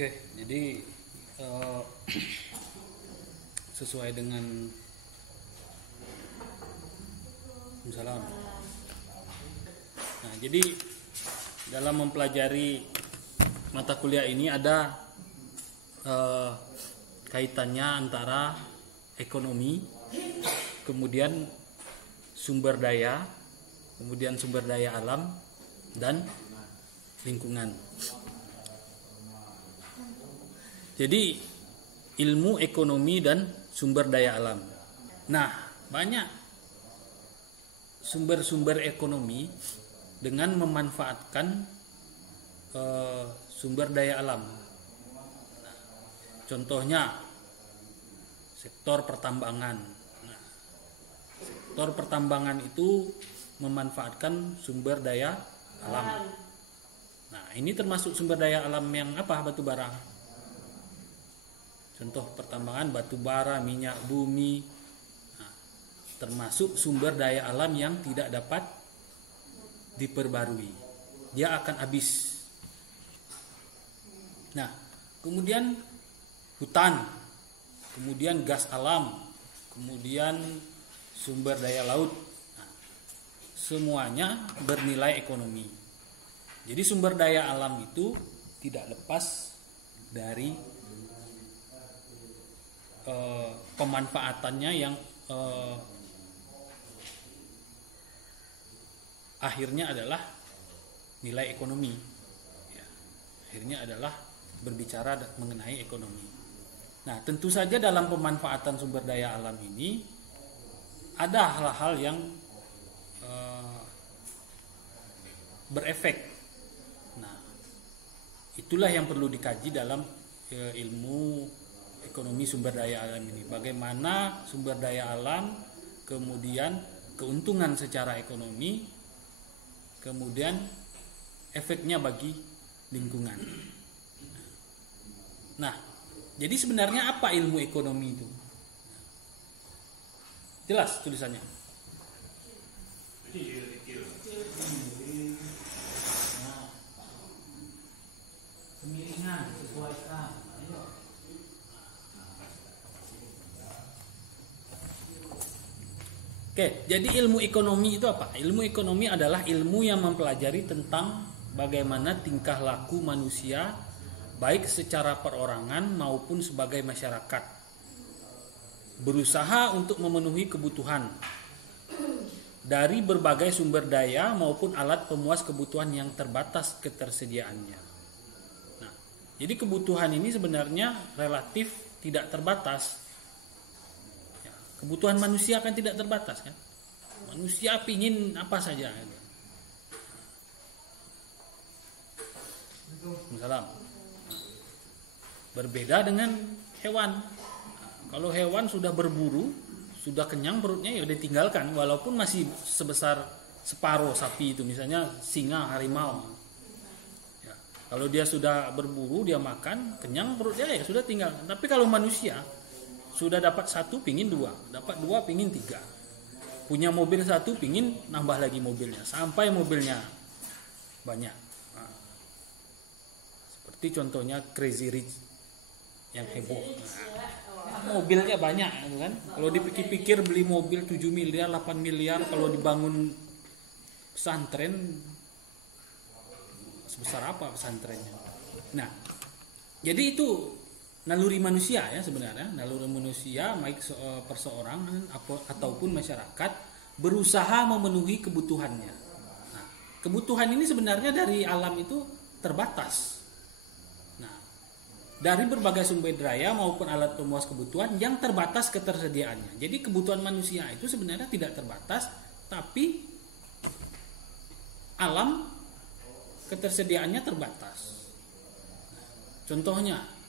Oke, jadi eh, sesuai dengan Salam. Nah, jadi dalam mempelajari mata kuliah ini ada kaitannya antara ekonomi, kemudian sumber daya, kemudian sumber daya alam dan lingkungan. Jadi ilmu ekonomi dan sumber daya alam. Nah, banyak sumber-sumber ekonomi dengan memanfaatkan sumber daya alam. Contohnya sektor pertambangan. Nah, sektor pertambangan itu memanfaatkan sumber daya alam. Nah, ini termasuk sumber daya alam yang apa? Batu bara. Contoh pertambangan batu bara, minyak bumi, nah, termasuk sumber daya alam yang tidak dapat diperbarui. Dia akan habis. Nah, kemudian hutan, kemudian gas alam, kemudian sumber daya laut. Nah, semuanya bernilai ekonomi. Jadi sumber daya alam itu tidak lepas dari pemanfaatannya yang akhirnya adalah nilai ekonomi. Ya, akhirnya adalah berbicara mengenai ekonomi. Nah, tentu saja dalam pemanfaatan sumber daya alam ini ada hal-hal yang berefek. Nah, itulah yang perlu dikaji dalam ilmu ekonomi sumber daya alam ini. Bagaimana sumber daya alam, kemudian keuntungan secara ekonomi, kemudian efeknya bagi lingkungan. Nah, jadi sebenarnya apa ilmu ekonomi itu? Jelas tulisannya. Pemilihan sesuaikan. Oke, jadi ilmu ekonomi itu apa? Ilmu ekonomi adalah ilmu yang mempelajari tentang bagaimana tingkah laku manusia baik secara perorangan maupun sebagai masyarakat berusaha untuk memenuhi kebutuhan dari berbagai sumber daya maupun alat pemuas kebutuhan yang terbatas ketersediaannya. Nah, jadi kebutuhan ini sebenarnya relatif tidak terbatas. Kebutuhan manusia kan tidak terbatas kan. Manusia pingin apa saja. Salam. Berbeda dengan hewan. Kalau hewan sudah berburu, sudah kenyang perutnya ya udah tinggalkan, walaupun masih sebesar separuh sapi itu, misalnya singa, harimau. Ya, kalau dia sudah berburu, dia makan, kenyang perutnya ya sudah tinggalkan. Tapi kalau manusia sudah dapat satu pingin dua, dapat dua pingin tiga, punya mobil satu pingin nambah lagi mobilnya sampai mobilnya banyak. Nah, seperti contohnya Crazy Rich yang heboh. Nah, mobilnya banyak kan. Kalau dipikir-pikir beli mobil 7 miliar 8 miliar, kalau dibangun pesantren sebesar apa pesantrennya. Nah, jadi itu naluri manusia ya sebenarnya, naluri manusia baik perseorangan ataupun masyarakat berusaha memenuhi kebutuhannya. Nah, kebutuhan ini sebenarnya dari alam itu terbatas. Nah, dari berbagai sumber daya maupun alat pemuas kebutuhan yang terbatas ketersediaannya. Jadi kebutuhan manusia itu sebenarnya tidak terbatas, tapi alam ketersediaannya terbatas. Nah, contohnya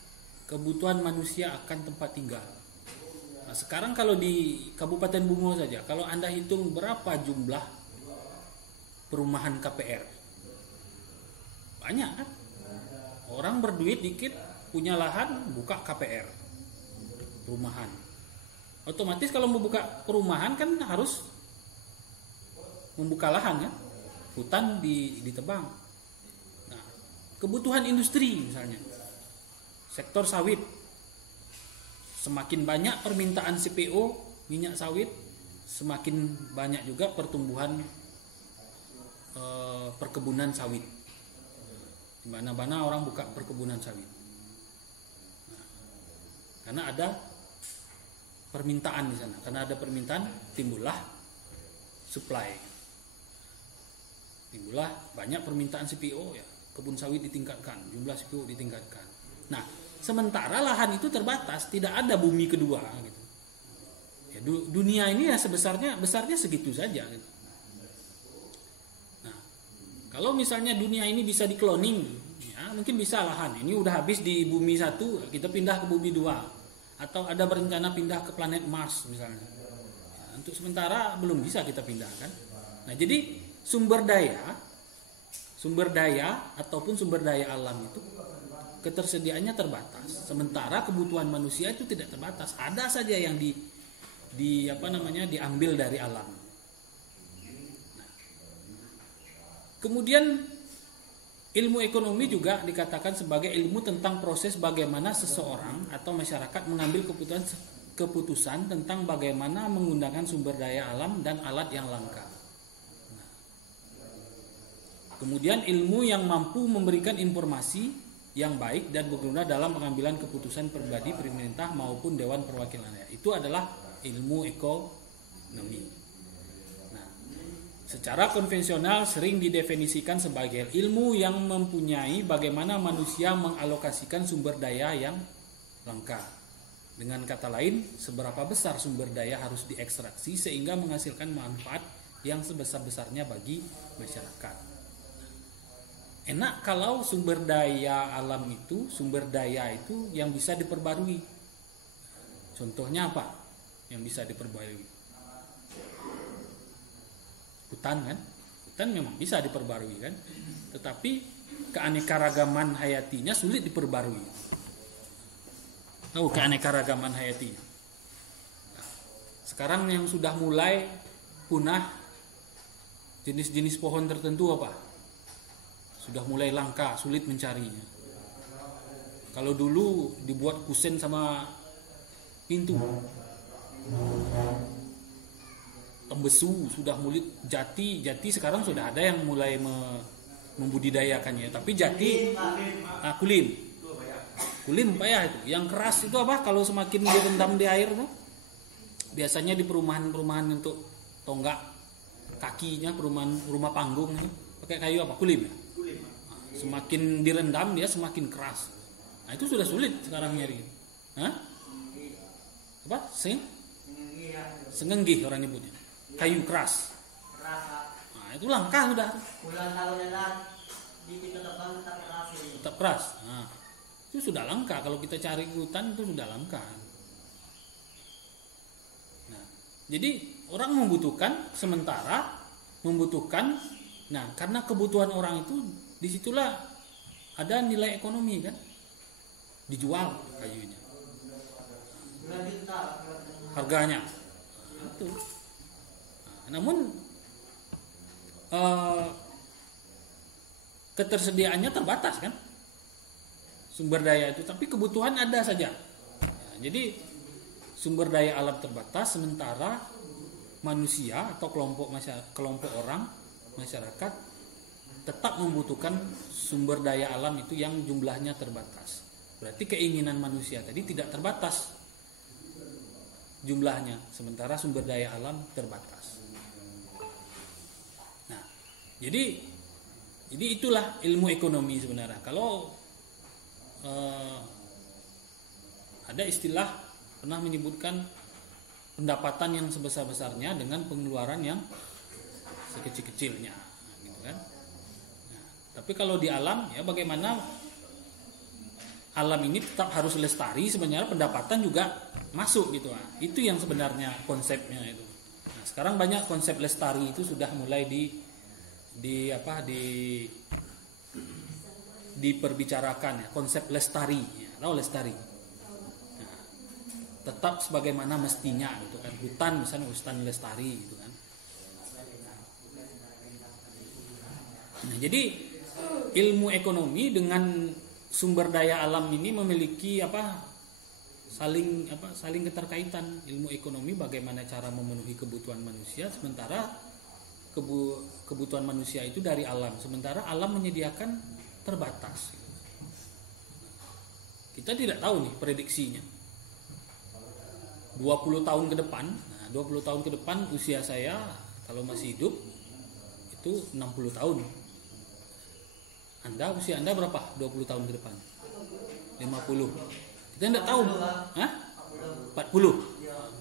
kebutuhan manusia akan tempat tinggal. Nah, sekarang kalau di Kabupaten Bungo saja, kalau Anda hitung berapa jumlah perumahan KPR, banyak kan? Orang berduit dikit, punya lahan, buka KPR, perumahan. Otomatis kalau membuka perumahan kan harus membuka lahan ya, hutan ditebang. Nah, kebutuhan industri misalnya. sektor sawit. Semakin banyak permintaan CPO minyak sawit, semakin banyak juga pertumbuhan perkebunan sawit. Di mana-mana orang buka perkebunan sawit. Nah, karena ada permintaan di sana. Karena ada permintaan, timbullah supply. Timbullah banyak permintaan CPO, ya, kebun sawit ditingkatkan, jumlah CPO ditingkatkan. Nah, sementara lahan itu terbatas, tidak ada bumi kedua gitu. Ya, dunia ini ya besarnya segitu saja gitu. Nah, kalau misalnya dunia ini bisa di-cloning, ya mungkin bisa lahan. Ini udah habis di bumi 1, kita pindah ke bumi 2. Atau ada berencana pindah ke planet Mars misalnya. Ya, untuk sementara belum bisa kita pindahkan. Nah, jadi sumber daya ataupun sumber daya alam itu ketersediaannya terbatas. Sementara kebutuhan manusia itu tidak terbatas. Ada saja yang diambil dari alam. Nah, kemudian ilmu ekonomi juga dikatakan sebagai ilmu tentang proses bagaimana seseorang atau masyarakat mengambil keputusan tentang bagaimana menggunakan sumber daya alam dan alat yang langka. Nah, kemudian ilmu yang mampu memberikan informasi yang baik dan berguna dalam pengambilan keputusan pribadi, pemerintah maupun dewan perwakilan rakyat. Itu adalah ilmu ekonomi. Nah, secara konvensional sering didefinisikan sebagai ilmu yang mempunyai bagaimana manusia mengalokasikan sumber daya yang langka. Dengan kata lain, seberapa besar sumber daya harus diekstraksi sehingga menghasilkan manfaat yang sebesar-besarnya bagi masyarakat. Enak kalau sumber daya alam itu, sumber daya itu yang bisa diperbarui. Contohnya apa yang bisa diperbarui? Hutan kan? Hutan memang bisa diperbarui kan? Tetapi keanekaragaman hayatinya sulit diperbarui. Tahu keanekaragaman hayatinya? Nah, sekarang yang sudah mulai punah jenis-jenis pohon tertentu apa? Sudah mulai langka, sulit mencarinya. Kalau dulu dibuat kusen sama pintu, tembesu sudah mulai, jati sekarang sudah ada yang mulai membudidayakannya. Tapi jati, kulin payah itu. Yang keras itu apa? Kalau semakin direndam di air tuh, biasanya di perumahan-perumahan untuk tonggak kakinya, perumahan rumah panggung itu pakai kayu apa? Kulin. Semakin direndam dia semakin keras. Nah, itu sudah sulit sekarang nyari. Hah? Apa? Sengenggih orang nyebutnya. Kayu keras. Nah, itu langka sudah. Tetap keras. Nah, itu sudah langka. Kalau kita cari hutan itu sudah langka. Nah, jadi orang membutuhkan Nah, karena kebutuhan orang itu, disitulah ada nilai ekonomi kan, dijual kayunya, harganya itu. Namun ketersediaannya terbatas kan, sumber daya itu, tapi kebutuhan ada saja. Jadi sumber daya alam terbatas, sementara manusia atau kelompok orang masyarakat tetap membutuhkan sumber daya alam itu yang jumlahnya terbatas. Berarti keinginan manusia tadi tidak terbatas jumlahnya, sementara sumber daya alam terbatas. Nah, jadi itulah ilmu ekonomi sebenarnya. Kalau ada istilah pernah menyebutkan pendapatan yang sebesar-besarnya dengan pengeluaran yang sekecil-kecilnya, gitu kan? Nah, tapi kalau di alam, ya bagaimana alam ini tetap harus lestari, sebenarnya pendapatan juga masuk gitu. Nah, itu yang sebenarnya konsepnya itu. Nah, sekarang banyak konsep lestari itu sudah mulai diperbicarakan ya, konsep lestari, ya, tahu lestari. Nah, tetap sebagaimana mestinya gitu kan. Hutan misalnya hutan lestari gitu kan. Nah, jadi ilmu ekonomi dengan sumber daya alam ini memiliki saling keterkaitan. Ilmu ekonomi bagaimana cara memenuhi kebutuhan manusia, sementara kebutuhan manusia itu dari alam, sementara alam menyediakan terbatas. Kita tidak tahu nih prediksinya 20 tahun ke depan. Nah, 20 tahun ke depan usia saya kalau masih hidup itu 60 tahun. Usia Anda berapa 20 tahun ke depan? 50. Kita tidak tahu. Hah? 40.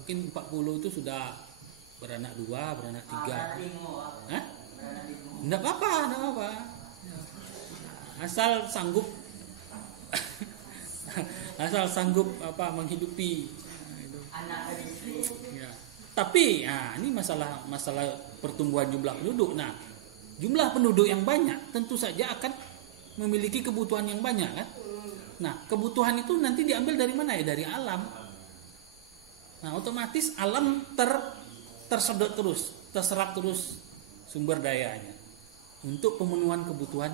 Mungkin 40 itu sudah beranak 2, beranak 3. Hah? Tidak apa-apa. Asal sanggup menghidupi. Ya. Tapi ini masalah pertumbuhan jumlah penduduk. Nah, jumlah penduduk yang banyak tentu saja akan memiliki kebutuhan yang banyak kan. Nah, kebutuhan itu nanti diambil dari mana ya? Dari alam. Nah, otomatis alam terserap terus sumber dayanya untuk pemenuhan kebutuhan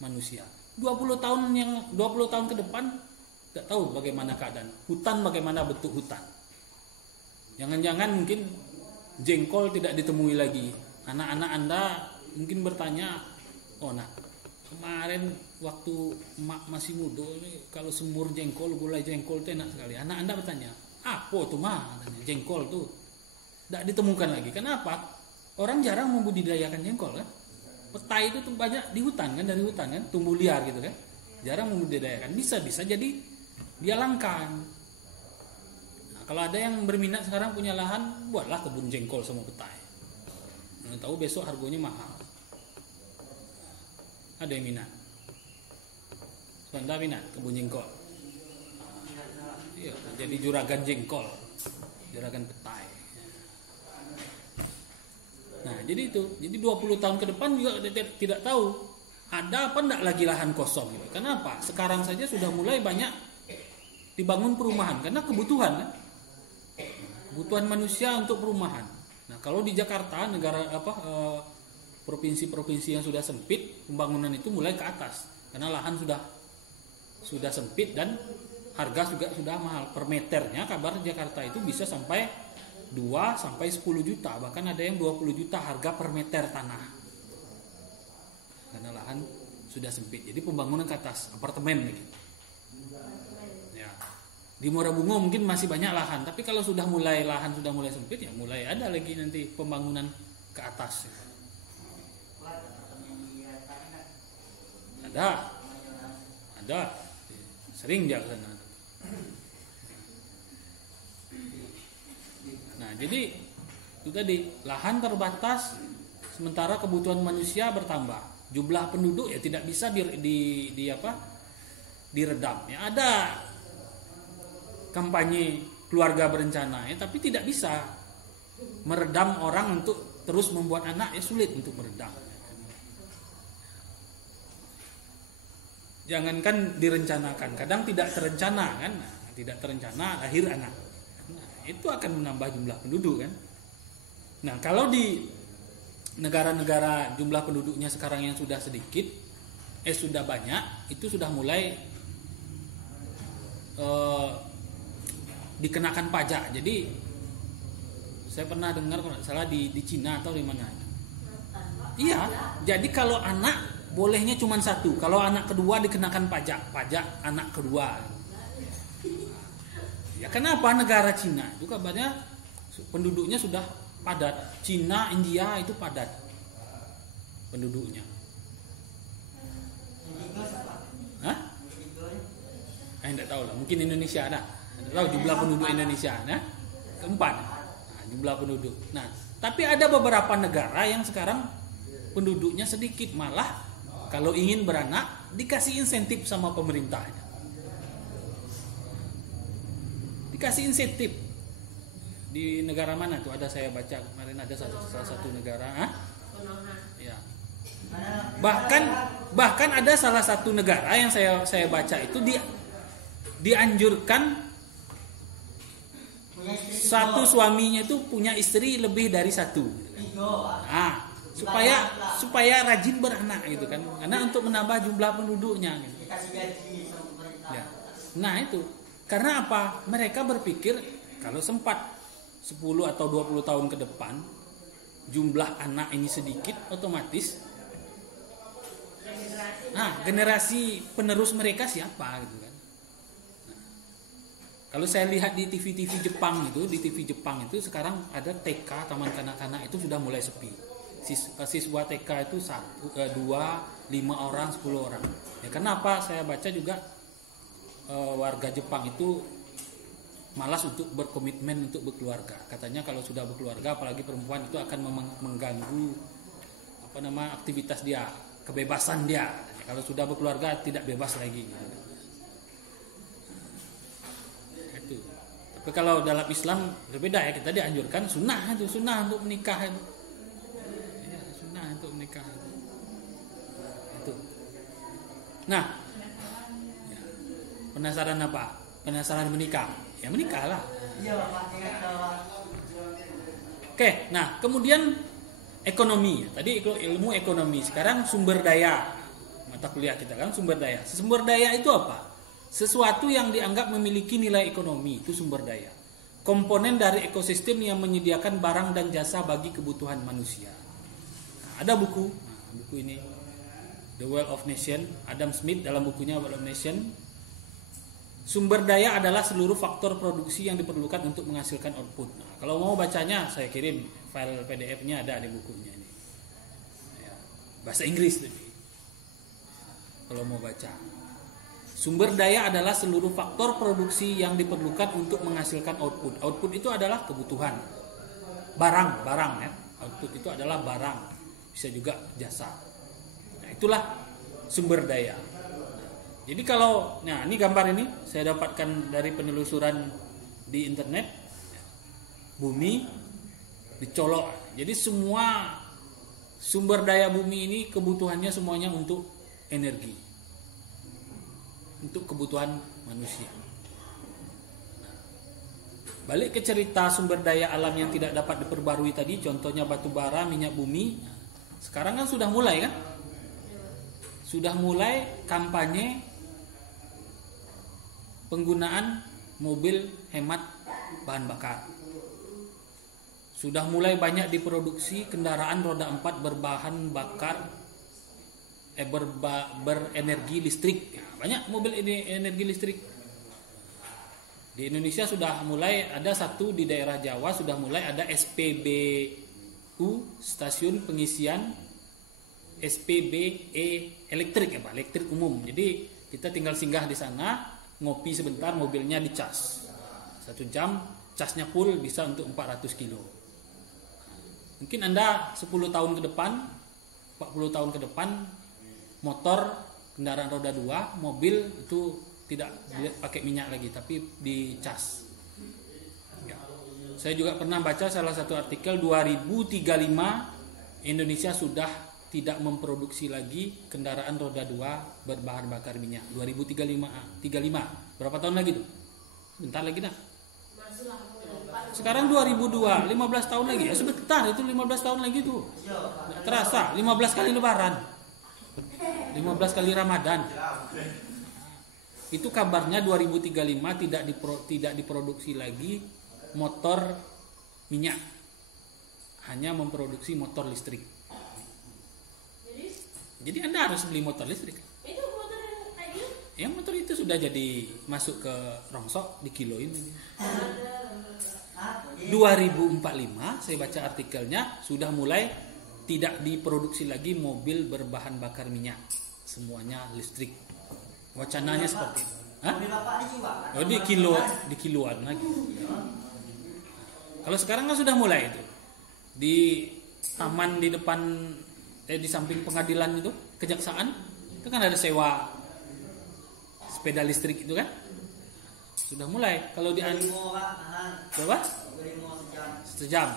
manusia. 20 tahun ke depan tidak tahu bagaimana keadaan. Hutan bagaimana bentuk hutan. Jangan-jangan mungkin jengkol tidak ditemui lagi. Anak-anak Anda mungkin bertanya, kemarin waktu emak masih muda kalau semur jengkol, gulai jengkol itu enak sekali. Anak Anda bertanya, apa tuh jengkol tuh? Tidak ditemukan lagi. Kenapa? Orang jarang membudidayakan jengkol kan? Petai itu banyak di hutan kan, dari hutan kan, tumbuh liar gitu kan. Jarang membudidayakan. Bisa jadi dia langka. Nah, kalau ada yang berminat sekarang punya lahan, buatlah kebun jengkol sama petai. Nah, tahu besok harganya mahal. Ada yang minat? Anda minat kebun jengkol? Iya, jadi juragan jengkol, juragan petai. Nah, jadi 20 tahun ke depan juga tidak tahu ada apa enggak lagi lahan kosong gitu. Kenapa? Sekarang saja sudah mulai banyak dibangun perumahan karena kebutuhan kan? Kebutuhan manusia untuk perumahan. Nah, kalau di Jakarta provinsi-provinsi yang sudah sempit, pembangunan itu mulai ke atas karena lahan sudah sempit dan harga juga sudah mahal. Per meternya kabar Jakarta itu bisa sampai 2 sampai 10 juta, bahkan ada yang 20 juta harga per meter tanah. Karena lahan sudah sempit. Jadi pembangunan ke atas, apartemen gitu. Ya. Di Muara Bungo mungkin masih banyak lahan, tapi kalau lahan sudah mulai sempit ya mulai ada lagi nanti pembangunan ke atas. Ada. Sering dia ke sana. Nah, jadi itu tadi lahan terbatas sementara kebutuhan manusia bertambah. Jumlah penduduk ya tidak bisa diredam. Ya ada kampanye keluarga berencana ya, tapi tidak bisa meredam orang untuk terus membuat anak ya sulit untuk meredam. Jangankan direncanakan, kadang tidak terencana kan. Nah, tidak terencana lahir anak. Itu akan menambah jumlah penduduk kan. Nah, kalau di negara-negara jumlah penduduknya sekarang yang sudah sedikit, sudah banyak, itu sudah mulai dikenakan pajak. Jadi saya pernah dengar kalau tidak salah di Cina atau di mana. Iya, jadi kalau anak bolehnya cuma 1, kalau anak kedua dikenakan pajak anak kedua. Ya kenapa negara Cina itu kabarnya penduduknya sudah padat. Cina, India itu padat penduduknya. Hah? Tidak tahu lah. Mungkin Indonesia ada. Tidak tahu jumlah penduduk Indonesia. Nah, keempat. Nah, jumlah penduduk. Nah, tapi ada beberapa negara yang sekarang penduduknya sedikit, malah kalau ingin beranak dikasih insentif sama pemerintahnya. Dikasih insentif. Di negara mana tuh ada saya baca kemarin ada salah satu negara, ya. Bahkan ada salah satu negara yang saya baca itu dianjurkan satu suaminya itu punya istri lebih dari 1. Nah, supaya rajin beranak gitu kan, karena untuk menambah jumlah penduduknya gitu. Ya. Nah itu karena apa, mereka berpikir kalau sempat 10 atau 20 tahun ke depan jumlah anak ini sedikit, otomatis generasi penerus mereka siapa gitu kan. Kalau saya lihat di TV Jepang itu sekarang ada TK, taman kanak-kanak itu sudah mulai sepi. Siswa TK itu 1, 2, 5 orang, 10 orang. Ya kenapa? Saya baca juga warga Jepang itu malas untuk berkomitmen untuk berkeluarga. Katanya kalau sudah berkeluarga, apalagi perempuan, itu akan mengganggu aktivitas dia, kebebasan dia. Kalau sudah berkeluarga tidak bebas lagi. Itu. Tapi kalau dalam Islam berbeda ya, kita dianjurkan sunnah untuk menikah itu. Ya, sunnah untuk menikah itu. Nah, ya. Penasaran apa? Penasaran menikah? Ya menikahlah. Oke, nah kemudian ekonomi. Tadi ilmu ekonomi. Sekarang sumber daya. Mata kuliah kita kan sumber daya. Sumber daya itu apa? Sesuatu yang dianggap memiliki nilai ekonomi, itu sumber daya. Komponen dari ekosistem yang menyediakan barang dan jasa bagi kebutuhan manusia. Nah, ada buku ini The Wealth of Nation, Adam Smith dalam bukunya Wealth of Nation. Sumber daya adalah seluruh faktor produksi yang diperlukan untuk menghasilkan output. Nah, kalau mau bacanya saya kirim file PDF-nya, ada di bukunya ini. Ya, bahasa Inggris tuh. Kalau mau baca. Sumber daya adalah seluruh faktor produksi yang diperlukan untuk menghasilkan output. Output itu adalah kebutuhan. Barang ya. Output itu adalah barang. Bisa juga jasa. Nah, itulah sumber daya. Jadi kalau, nah ini gambar ini saya dapatkan dari penelusuran di internet. Bumi dicolok. Jadi semua sumber daya bumi ini kebutuhannya semuanya untuk energi, untuk kebutuhan manusia. Balik ke cerita sumber daya alam yang tidak dapat diperbarui tadi, contohnya batu bara, minyak bumi. Sekarang kan sudah mulai kan? Sudah mulai kampanye penggunaan mobil hemat bahan bakar. Sudah mulai banyak diproduksi kendaraan roda 4 berbahan bakar berenergi listrik. Banyak mobil energi listrik. Di Indonesia sudah mulai ada satu, di daerah Jawa sudah mulai ada SPBU, stasiun pengisian SPBE elektrik ya Pak, elektrik umum. Jadi kita tinggal singgah di sana, ngopi sebentar, mobilnya dicas. 1 jam casnya full, bisa untuk 400 kilo. Mungkin Anda 10 tahun ke depan, 40 tahun ke depan, motor, kendaraan roda 2, mobil itu tidak pakai minyak lagi, tapi dicas. Ya. Saya juga pernah baca salah satu artikel 2035 Indonesia sudah tidak memproduksi lagi kendaraan roda 2 berbahan bakar minyak. 2035. Berapa tahun lagi tuh? Bentar lagi dah. Sekarang 2002, 15 tahun lagi. Ya sebentar, itu 15 tahun lagi tuh. Nggak terasa, 15 kali lebaran. 15 kali Ramadan. Itu kabarnya 2035 tidak diproduksi lagi motor minyak. Hanya memproduksi motor listrik. Jadi Anda harus beli motor listrik. Itu motor yang kayak gitu? Ya motor itu sudah jadi masuk ke rongsok, dikiloin. 2045 saya baca artikelnya sudah mulai tidak diproduksi lagi mobil berbahan bakar minyak. Semuanya listrik. Wacananya seperti itu. Hah? Oh, di kiloan lagi. Kalau sekarang kan sudah mulai itu. Di taman di depan di samping pengadilan itu, kejaksaan, itu kan ada sewa sepeda listrik itu kan? Sudah mulai. Kalau di berapa? Sejam.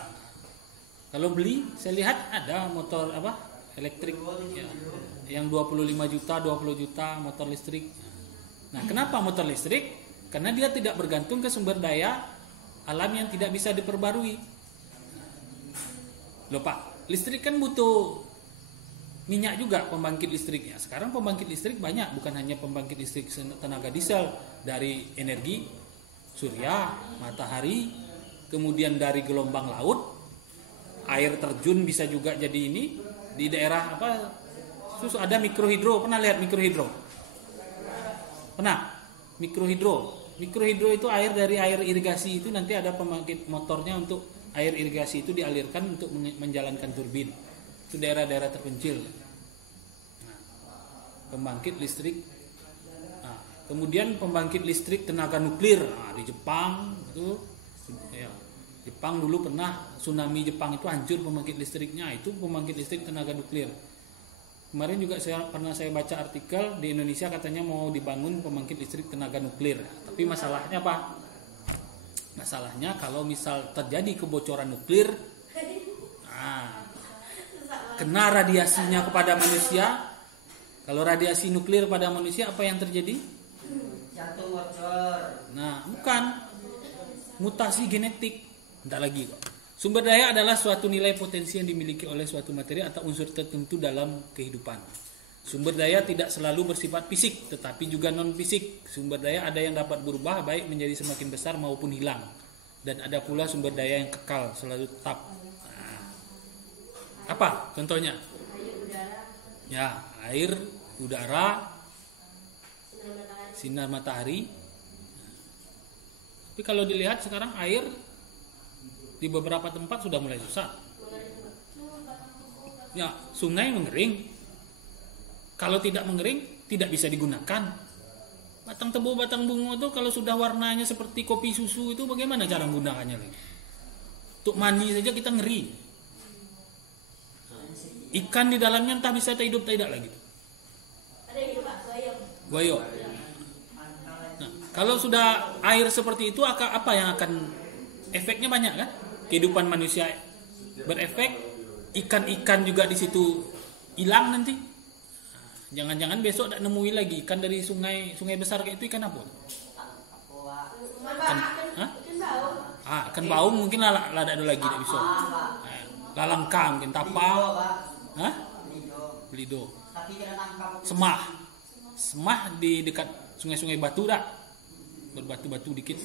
Kalau beli, saya lihat ada motor elektrik ya, yang 25 juta, 20 juta motor listrik. Nah, kenapa motor listrik? Karena dia tidak bergantung ke sumber daya alam yang tidak bisa diperbarui. Loh Pak, listrik kan butuh minyak juga pembangkit listriknya. Sekarang pembangkit listrik banyak, bukan hanya pembangkit listrik tenaga diesel, dari energi surya, matahari, kemudian dari gelombang laut, air terjun bisa juga jadi ini. Di daerah apa? Ada mikrohidro, pernah lihat mikrohidro? Pernah? Mikrohidro itu air dari air irigasi itu nanti ada pembangkit motornya untuk air irigasi itu dialirkan untuk menjalankan turbin. Itu daerah-daerah terpencil. Nah, pembangkit listrik. Nah, kemudian pembangkit listrik tenaga nuklir. Nah, di Jepang itu, ya, Jepang dulu pernah tsunami Jepang itu hancur pembangkit listriknya. Itu pembangkit listrik tenaga nuklir. Kemarin juga pernah saya baca artikel di Indonesia katanya mau dibangun pembangkit listrik tenaga nuklir. Tapi masalahnya apa? Masalahnya kalau misal terjadi kebocoran nuklir, nah, kena radiasinya kepada manusia. Kalau radiasi nuklir pada manusia apa yang terjadi? Jantung bocor. Nah, bukan. Mutasi genetik. Entar lagi kok. Sumber daya adalah suatu nilai potensi yang dimiliki oleh suatu materi atau unsur tertentu dalam kehidupan. Sumber daya tidak selalu bersifat fisik, tetapi juga non-fisik. Sumber daya ada yang dapat berubah, baik menjadi semakin besar maupun hilang. Dan ada pula sumber daya yang kekal, selalu tetap. Nah, apa contohnya? Ya, air, udara, sinar matahari. Tapi kalau dilihat sekarang air di beberapa tempat sudah mulai susah. Ya, sungai mengering. Kalau tidak mengering, tidak bisa digunakan. Batang tebu, batang bunga itu kalau sudah warnanya seperti kopi susu itu bagaimana cara menggunakannya lagi? Untuk mandi saja kita ngeri. Ikan di dalamnya entah bisa hidup tidak lagi. Ada yang coba Goyok. Nah, kalau sudah air seperti itu, apa yang akan efeknya banyak kan? Kehidupan manusia berefek, ikan-ikan juga di situ hilang nanti. Jangan-jangan besok tak nemui lagi ikan dari sungai besar kayak itu, ikan apa? Ikan baung mungkin lah ada lagi tak bisa. Lalangka mungkin, tapau, belido, semah di dekat sungai-sungai batu dah, berbatu-batu dikit.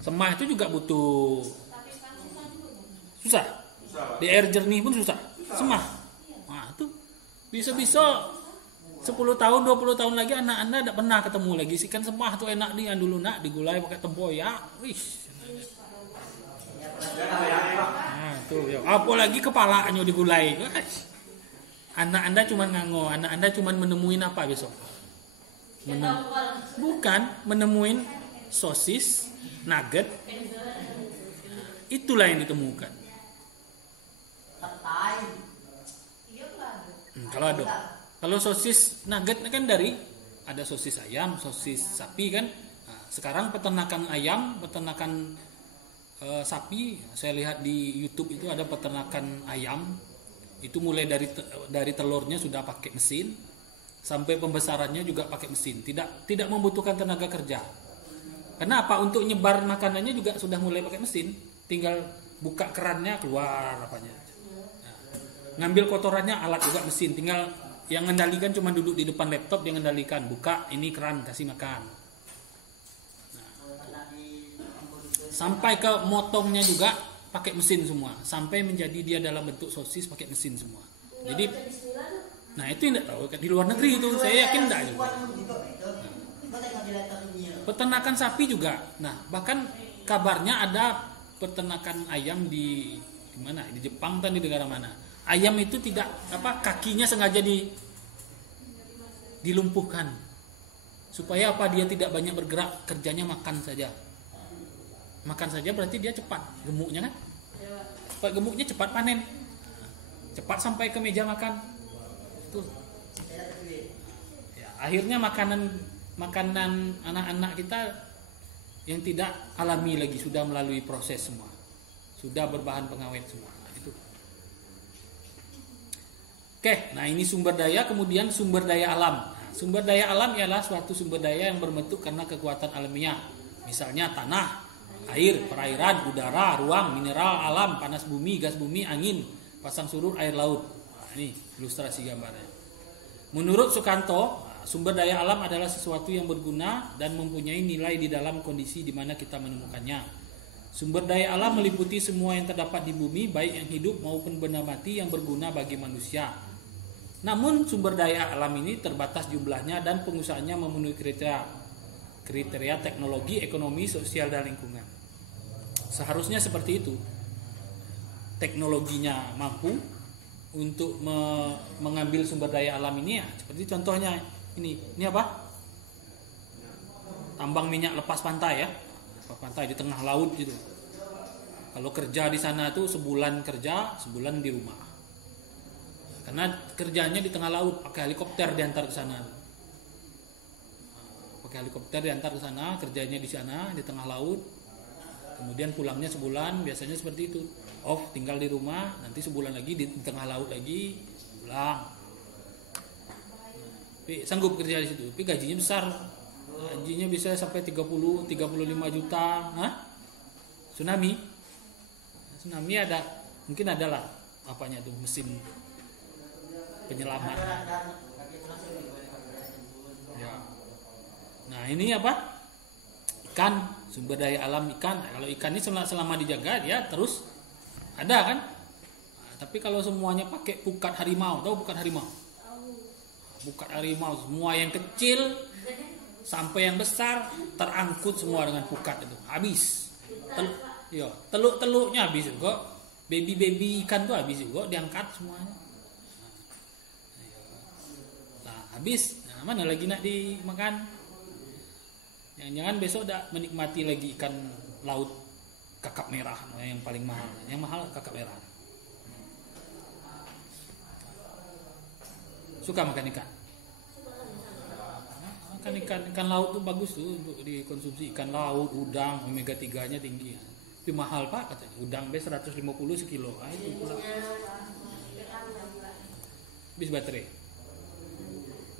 Semah itu juga butuh susah. Di air jernih pun susah. Semah. Nah, itu bisa-bisa 10 tahun 20 tahun lagi anak Anda tidak pernah ketemu lagi ikan semah tuh enak dia dulu nak digulai pakai tempoyak. Wih. Nah, tuh ya. Apalagi kepalanya digulai. Anak Anda cuma ngango, anak Anda cuma menemuin apa besok? Bukan menemuin sosis, nugget. Itulah yang ditemukan. Kalau sosis nugget kan dari ada sosis ayam, sosis sapi kan. Nah, sekarang peternakan ayam, peternakan sapi, saya lihat di YouTube itu ada peternakan ayam. Itu mulai dari telurnya sudah pakai mesin sampai pembesarannya juga pakai mesin. Tidak membutuhkan tenaga kerja. Kenapa? Untuk nyebar makanannya juga sudah mulai pakai mesin. Tinggal buka kerannya keluar apanya. Nah, ngambil kotorannya alat juga mesin. Tinggal yang mengendalikan cuma duduk di depan laptop, dia mengendalikan. Buka ini keran kasih makan. Nah, sampai ke motongnya juga pakai mesin semua. Sampai menjadi dia dalam bentuk sosis pakai mesin semua. Jadi, nah itu tidak tahu di luar negeri itu. Saya yakin tidak juga. Peternakan sapi juga. Nah, bahkan kabarnya ada peternakan ayam di mana? Di Jepang dan di negara mana? Ayam itu tidak kakinya sengaja dilumpuhkan. Supaya apa? Dia tidak banyak bergerak, kerjanya makan saja. Makan saja berarti dia cepat gemuknya kan? Cepat gemuknya cepat panen. Cepat sampai ke meja makan. Itu. Ya, akhirnya makanan anak-anak kita yang tidak alami lagi, sudah melalui proses semua, sudah berbahan pengawet semua. Itu. Oke, nah ini sumber daya, kemudian sumber daya alam. Nah, sumber daya alam ialah suatu sumber daya yang berbentuk karena kekuatan alamiah. Misalnya tanah, air, perairan, udara, ruang, mineral, alam, panas bumi, gas bumi, angin, pasang surut air laut. Nah, ini ilustrasi gambarnya. Menurut Sukanto, sumber daya alam adalah sesuatu yang berguna dan mempunyai nilai di dalam kondisi di mana kita menemukannya. Sumber daya alam meliputi semua yang terdapat di bumi, baik yang hidup maupun benda mati yang berguna bagi manusia. Namun sumber daya alam ini terbatas jumlahnya dan penggunaannya memenuhi kriteria teknologi, ekonomi, sosial, dan lingkungan. Seharusnya seperti itu. Teknologinya mampu untuk mengambil sumber daya alam ini, ya seperti contohnya ini apa? Tambang minyak lepas pantai ya, lepas pantai di tengah laut gitu. Kalau kerja di sana tuh sebulan kerja, sebulan di rumah. Karena kerjanya di tengah laut, pakai helikopter diantar ke sana. Pakai helikopter diantar ke sana, kerjanya di sana di tengah laut. Kemudian pulangnya sebulan, biasanya seperti itu. Off, tinggal di rumah, nanti sebulan lagi di tengah laut lagi, pulang. Tapi sanggup kerja di situ, tapi gajinya besar. Gajinya bisa sampai 30-35 juta. Hah? Tsunami ada, mungkin adalah apanya tuh, mesin penyelamat. Ya. Nah, ini apa? Ikan, sumber daya alam ikan. Nah, kalau ikan ini selama dijaga dia terus ada kan? Nah, tapi kalau semuanya pakai pukat harimau, tahu pukat harimau? Pukat harimau, semua yang kecil sampai yang besar terangkut semua dengan pukat itu. Habis. Teluk-teluknya habis juga. Baby ikan tuh habis juga diangkat semuanya. Nah, habis. Nah, mana lagi nak dimakan? Jangan-jangan besok dah menikmati lagi ikan laut kakap merah yang paling mahal. Yang mahal kakap merah. Suka makan ikan? Makan ikan laut tuh bagus tuh untuk dikonsumsi. Ikan laut, udang, omega 3-nya tinggi. Tapi mahal Pak katanya. Udang 150 sekilo. Ah, itu pula. Habis baterai.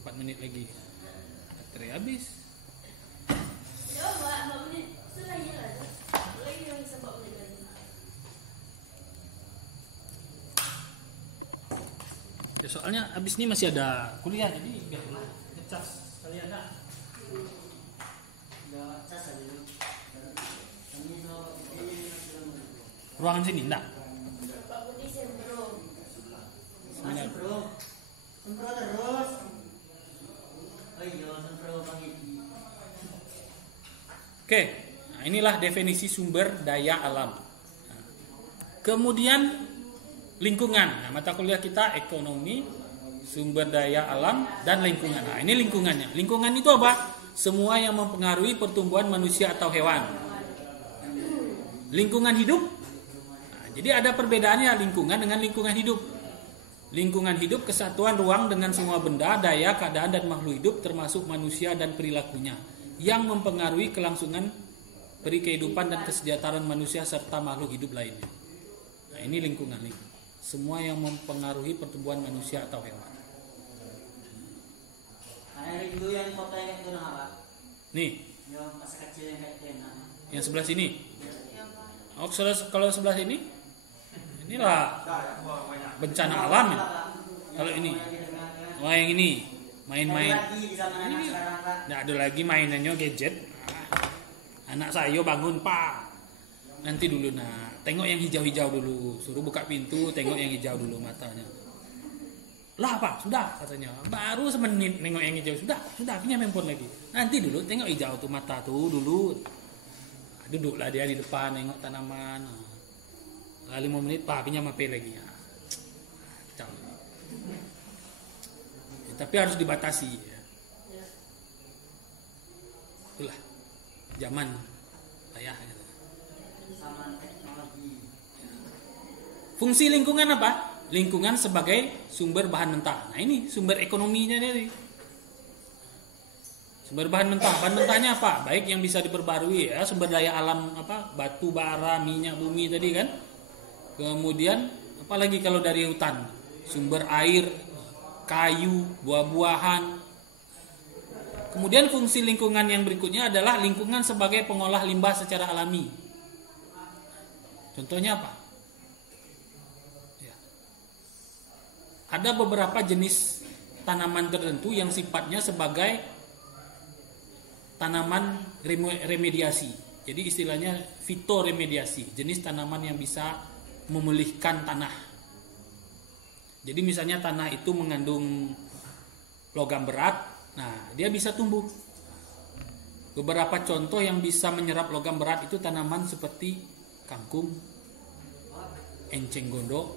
4 menit lagi. Baterai habis. Ya, soalnya abis ini masih ada kuliah, jadi biarlah ngecas kalian dah. Ruangan sini enggak? Sempro terus. Oh iya, sempro pagi. Oke, nah inilah definisi sumber daya alam. Nah, kemudian lingkungan. Nah, mata kuliah kita ekonomi, sumber daya alam, dan lingkungan. Nah, ini lingkungannya. Lingkungan itu apa? Semua yang mempengaruhi pertumbuhan manusia atau hewan. Lingkungan hidup. Nah, jadi ada perbedaannya lingkungan dengan lingkungan hidup. Lingkungan hidup kesatuan ruang dengan semua benda, daya, keadaan, dan makhluk hidup termasuk manusia dan perilakunya yang mempengaruhi kelangsungan kehidupan dan kesejahteraan manusia serta makhluk hidup lainnya. Nah, ini lingkungan. Semua yang mempengaruhi pertumbuhan manusia atau hewan. Itu yang foto yang itu apa? Nih. Yang masa kecil yang kayak tena. Yang sebelah sini. Oh, kalau sebelah sini, inilah bencana alam. Kalau ini, oh yang ini main-main. Nggak ada lagi mainannya gadget. Anak saya bangun Pak. Nanti dulu nak. Tengok yang hijau-hijau dulu. Suruh buka pintu, tengok yang hijau dulu matanya. Lah Pak, sudah katanya. Baru semenit nengok yang hijau. Sudah punya handphone lagi. Nanti dulu tengok hijau tuh mata tuh dulu. Duduklah dia di depan nengok tanaman. Lalu 5 menit Pak pinjam HP lagi. Ya, tapi harus dibatasi. Ya. Itulah zaman ayah. Fungsi lingkungan apa? Lingkungan sebagai sumber bahan mentah. Nah ini sumber ekonominya dari. Sumber bahan mentah. Bahan mentahnya apa? Baik yang bisa diperbarui ya, sumber daya alam apa? Batu bara, minyak bumi tadi kan. Kemudian apalagi kalau dari hutan? Sumber air, kayu, buah-buahan. Kemudian fungsi lingkungan yang berikutnya adalah lingkungan sebagai pengolah limbah secara alami. Contohnya apa? ada beberapa jenis tanaman tertentu yang sifatnya sebagai tanaman remediasi. Jadi istilahnya fitoremediasi, jenis tanaman yang bisa memulihkan tanah. Jadi misalnya tanah itu mengandung logam berat, nah dia bisa tumbuh. Beberapa contoh yang bisa menyerap logam berat itu tanaman seperti kangkung, enceng gondok.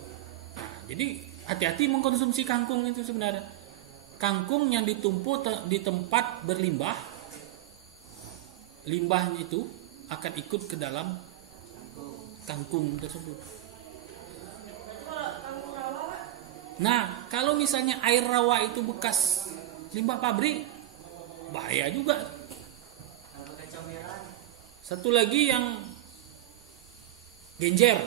Nah, jadi hati-hati mengkonsumsi kangkung itu sebenarnya. Kangkung yang ditumpuk di tempat berlimbah, limbahnya itu akan ikut ke dalam kangkung tersebut. Nah, kalau misalnya air rawa itu bekas limbah pabrik, bahaya juga. Satu lagi yang genjer,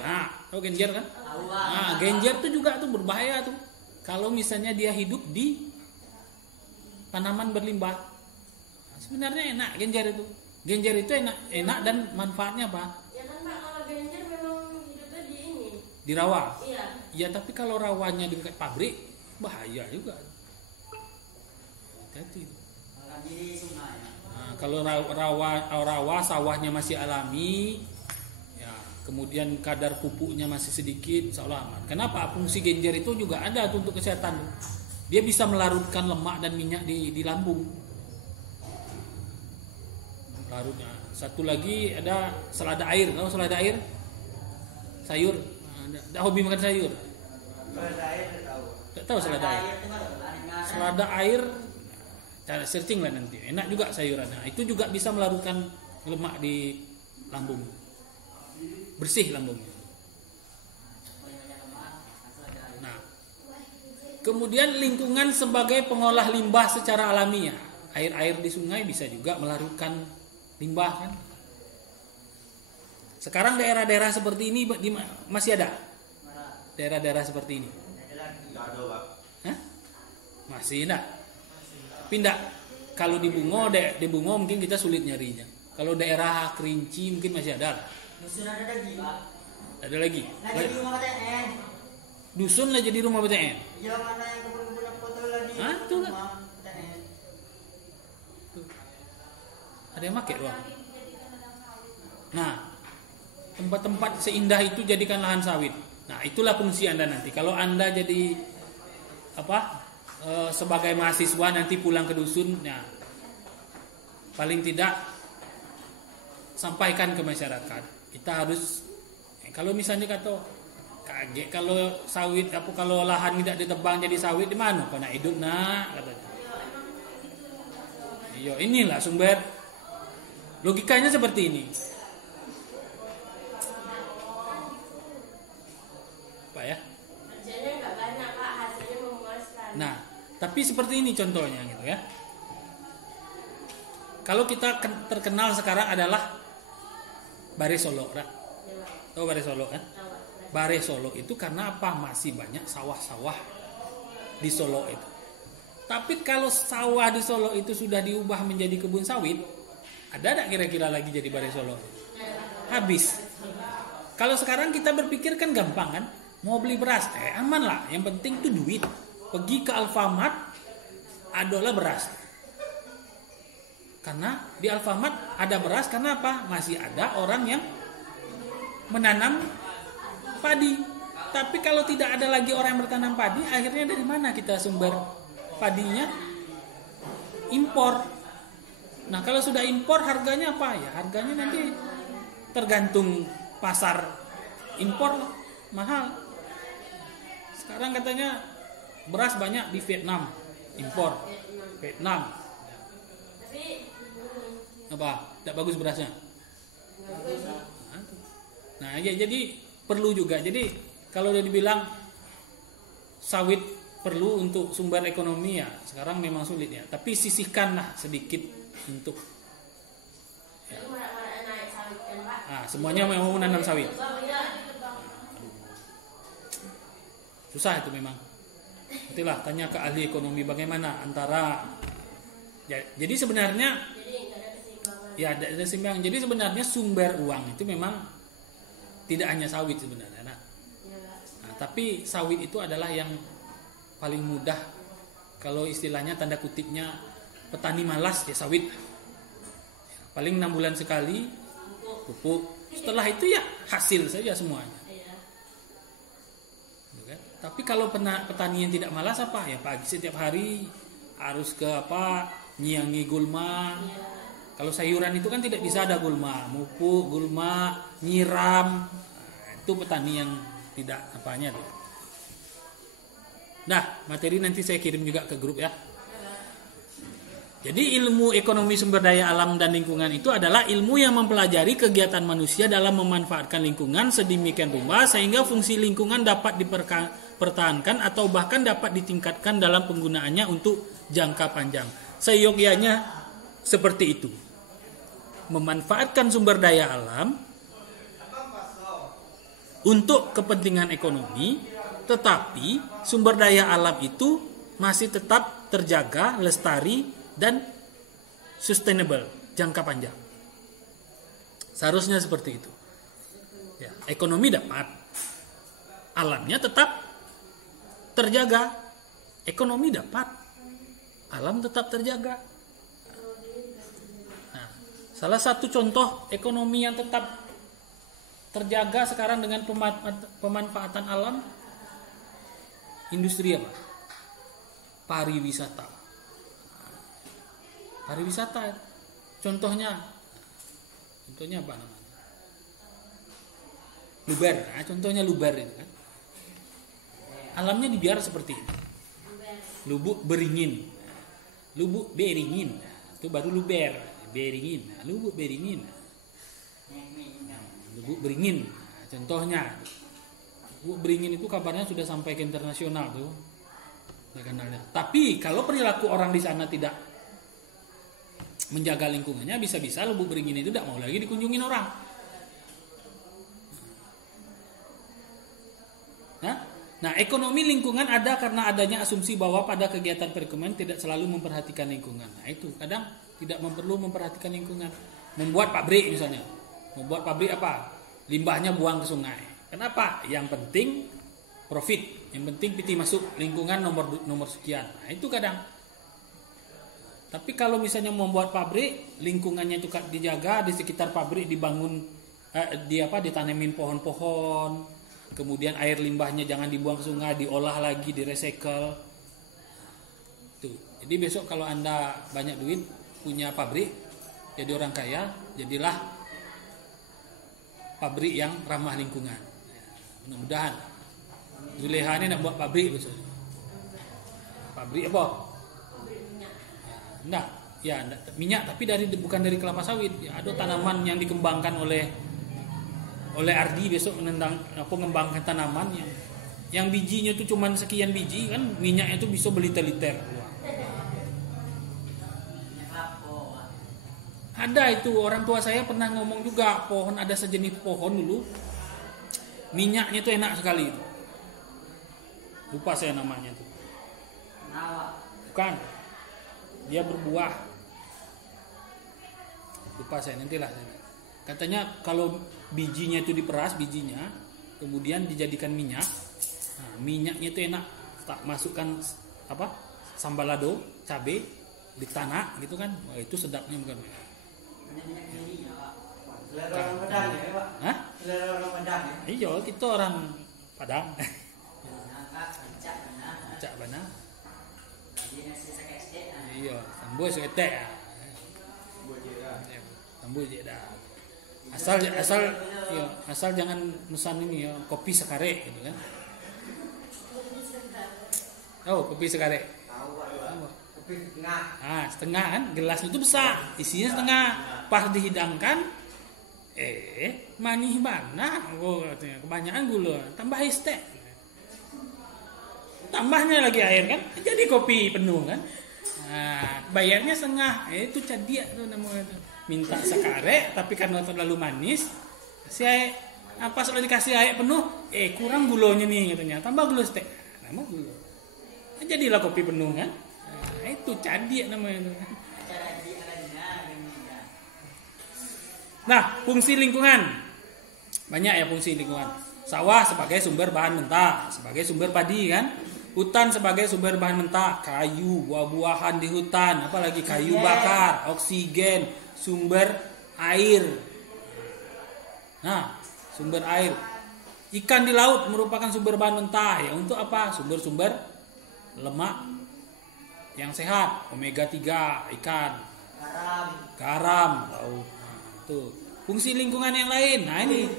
tahu genjer kan? Nah, genjer itu juga tuh berbahaya tuh. Kalau misalnya dia hidup di tanaman berlimbah, sebenarnya enak genjer itu. Genjer itu enak dan manfaatnya apa? Ya kan Pak, kalau genjer memang hidupnya di ini. Di rawa. Iya. Ya tapi kalau rawanya di dekat pabrik bahaya juga. Hati-hati. Di sungai. Nah, kalau rawa sawahnya masih alami, ya kemudian kadar pupuknya masih sedikit, insya Allah aman. Kenapa? Fungsi genjer itu juga ada tuh untuk kesehatan. Dia bisa melarutkan lemak dan minyak di lambung. Larutnya. Satu lagi ada selada air. Tahu selada air? Sayur. Ada hobi makan sayur. Selada air tahu. Tak tahu selada air. Selada air, cara searching lah nanti. Enak juga sayurannya. Itu juga bisa melarutkan lemak di lambung. Bersih lambungnya. Nah, kemudian lingkungan sebagai pengolah limbah secara alami ya. Air-air di sungai bisa juga melarutkan limbah kan. Sekarang daerah-daerah seperti ini masih ada. Daerah-daerah seperti ini. Hah? Masih enggak? Pindah. Kalau di Bungo mungkin kita sulit nyarinya. Kalau daerah Kerinci mungkin masih ada. Dusun ada lagi, Pak. Ada lagi. Nah, jadi rumah PTN. Dusun lah jadi rumah PTN. Iya, mana yang kebun-kebun foto lagi? Itu kan. Rumah PTN. Ada yang pakai ruang. Nah, tempat-tempat seindah itu jadikan lahan sawit. Nah, itulah fungsi Anda nanti. Kalau Anda jadi sebagai mahasiswa nanti pulang ke dusun, nah, paling tidak sampaikan ke masyarakat. Kita harus, kalau misalnya kata kaget kalau sawit kalau lahan tidak ditebang jadi sawit di mana? Kau nak hidup nak katanya. Iya, inilah sumber logikanya seperti ini. Pak ya. Kerjanya nggak banyak Pak, hasilnya memuaskan. Nah, tapi seperti ini contohnya gitu ya. Kalau kita terkenal sekarang adalah Bare Solo, kan? Tahu Bare Solo kan? Bare Solo itu karena apa? Masih banyak sawah-sawah di Solo itu. Tapi kalau sawah di Solo itu sudah diubah menjadi kebun sawit, ada tak kira-kira lagi jadi Bare Solo? Habis. Kalau sekarang kita berpikir kan gampang kan? Mau beli beras, aman lah. Yang penting tuh duit. Pergi ke Alfamart, adalah beras. Karena di Alfamart ada beras, karena apa? Masih ada orang yang menanam padi. Tapi kalau tidak ada lagi orang yang bertanam padi, akhirnya dari mana kita sumber padinya? Impor. Nah, kalau sudah impor harganya apa ya? Harganya nanti tergantung pasar impor mahal. Sekarang katanya beras banyak di Vietnam, impor Vietnam. Apa? Tidak bagus berasnya. Nah, ya, jadi perlu juga. Jadi kalau udah dibilang sawit perlu untuk sumber ekonomi ya, sekarang memang sulit ya. Tapi sisihkanlah sedikit untuk ya. Semuanya mau menanam sawit. Susah itu memang. Nantilah tanya ke ahli ekonomi bagaimana antara ya, jadi sebenarnya ya ada seimbang. Jadi sebenarnya sumber uang itu memang tidak hanya sawit sebenarnya. Nah, tapi sawit itu adalah yang paling mudah, kalau istilahnya tanda kutipnya petani malas ya sawit. Paling 6 bulan sekali pupuk. Setelah itu ya hasil saja semuanya. Iya. Gitu kan? Tapi kalau petani yang tidak malas apa ya pagi setiap hari harus ke nyiangi gulma. Iya. Kalau sayuran itu kan tidak bisa ada gulma, mupuk, gulma, nyiram. Itu petani yang tidak apanya tuh. Nah, materi nanti saya kirim juga ke grup ya. Jadi ilmu ekonomi sumber daya alam dan lingkungan itu adalah ilmu yang mempelajari kegiatan manusia dalam memanfaatkan lingkungan sedemikian rupa sehingga fungsi lingkungan dapat dipertahankan atau bahkan dapat ditingkatkan dalam penggunaannya untuk jangka panjang. Seyogyanya seperti itu. Memanfaatkan sumber daya alam untuk kepentingan ekonomi, tetapi sumber daya alam itu masih tetap terjaga, lestari, dan sustainable, jangka panjang. Seharusnya seperti itu. Ya, ekonomi dapat, alamnya tetap terjaga. Ekonomi dapat, alam tetap terjaga. Nah, salah satu contoh ekonomi yang tetap terjaga sekarang dengan pemanfaatan alam, industri apa? Pariwisata. Pariwisata, contohnya apa namanya? Luber, contohnya Luber itu kan. Alamnya dibiar seperti ini. Lubuk Beringin, Lubuk Beringin, itu baru Luber, Beringin, Lubuk Beringin, Lubuk Beringin. Contohnya, Lubuk Beringin itu kabarnya sudah sampai ke internasional tuh, kanalnya. Tapi kalau perilaku orang di sana tidak menjaga lingkungannya, bisa-bisa Lubuk Beringin itu tidak mau lagi dikunjungin orang. Nah, ekonomi lingkungan ada karena adanya asumsi bahwa pada kegiatan perekonomian tidak selalu memperhatikan lingkungan. Nah, itu kadang tidak perlu memperhatikan lingkungan. Membuat pabrik misalnya, membuat pabrik apa? Limbahnya buang ke sungai. Kenapa? Yang penting profit, yang penting piti masuk lingkungan nomor sekian. Nah, itu kadang. Tapi kalau misalnya membuat pabrik, lingkungannya itu dijaga, di sekitar pabrik dibangun ditanemin pohon-pohon, kemudian air limbahnya jangan dibuang ke sungai, diolah lagi, direcycle. Tuh. Jadi besok kalau Anda banyak duit, punya pabrik, jadi orang kaya, jadilah pabrik yang ramah lingkungan. Mudah-mudahan. Zuleha ini nak buat pabrik besok. Pabrik apa? Minyak tapi bukan dari kelapa sawit. Ya, ada tanaman yang dikembangkan oleh Ardi besok mengembangkan tanaman yang bijinya itu cuma sekian biji kan, minyaknya itu bisa berliter-liter. Ada itu orang tua saya pernah ngomong juga, pohon ada sejenis pohon dulu minyaknya itu enak sekali itu. Lupa saya namanya itu. Bukan. Dia berbuah. Lupa saya nantilah. Katanya kalau bijinya itu diperas bijinya, kemudian dijadikan minyak. Nah, minyaknya itu enak. Tak masukkan sambal lado, cabai, ditanak gitu kan. Wah, itu sedapnya bukan. Orang Padang ya, Pak? Hah? Orang Padang ya? Iya, kita orang Padang. Cak mana? Iya, sambo seketek ya. Sambo je dah. Asal jangan pesan ini ya, kopi sekarek gitu kan. Oh, kopi sekarek. Kopi setengah. Setengah kan, gelasnya itu besar, isinya setengah. Pas dihidangkan, manis mana? Oh, katanya kebanyakan gula, tambah es teh. Tambahnya lagi air kan, jadi kopi penuh kan. Nah, bayarnya setengah, itu cadia tuh namanya tuh. Minta sekarek, tapi karena terlalu manis, soalnya dikasih air penuh, kurang gulanya nih katanya, tambah gula stek, tambah gula. Nah, jadilah kopi penuh kan. Nah, itu cadia namanya tuh. Nah, fungsi lingkungan banyak ya fungsi lingkungan. Sawah sebagai sumber bahan mentah, sebagai sumber padi kan. Hutan sebagai sumber bahan mentah, kayu, buah-buahan di hutan, apalagi kayu bakar, oksigen, sumber air. Nah, sumber air. Ikan di laut merupakan sumber bahan mentah ya untuk apa? Sumber-sumber lemak yang sehat, omega 3, ikan, garam, laut. Nah, itu. Fungsi lingkungan yang lain. Nah, ini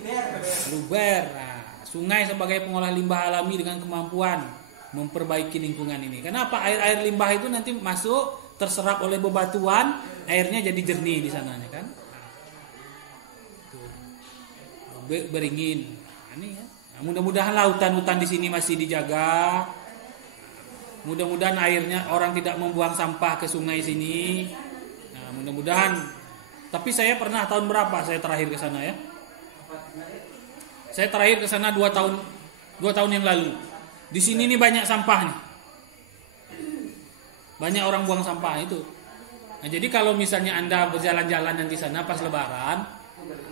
luber. Nah, sungai sebagai pengolah limbah alami dengan kemampuan memperbaiki lingkungan ini. Kenapa air-air limbah itu nanti masuk terserap oleh bebatuan, airnya jadi jernih di sananya kan? Beringin. Nah, ini ya. Nah, mudah-mudahan hutan-hutan di sini masih dijaga. Mudah-mudahan airnya orang tidak membuang sampah ke sungai sini. Nah, mudah-mudahan. Tapi saya pernah tahun berapa saya terakhir ke sana ya? Saya terakhir ke sana 2 tahun yang lalu. Di sini nih banyak sampah nih. Banyak orang buang sampah itu. Nah, jadi kalau misalnya Anda berjalan-jalan nanti sana pas lebaran,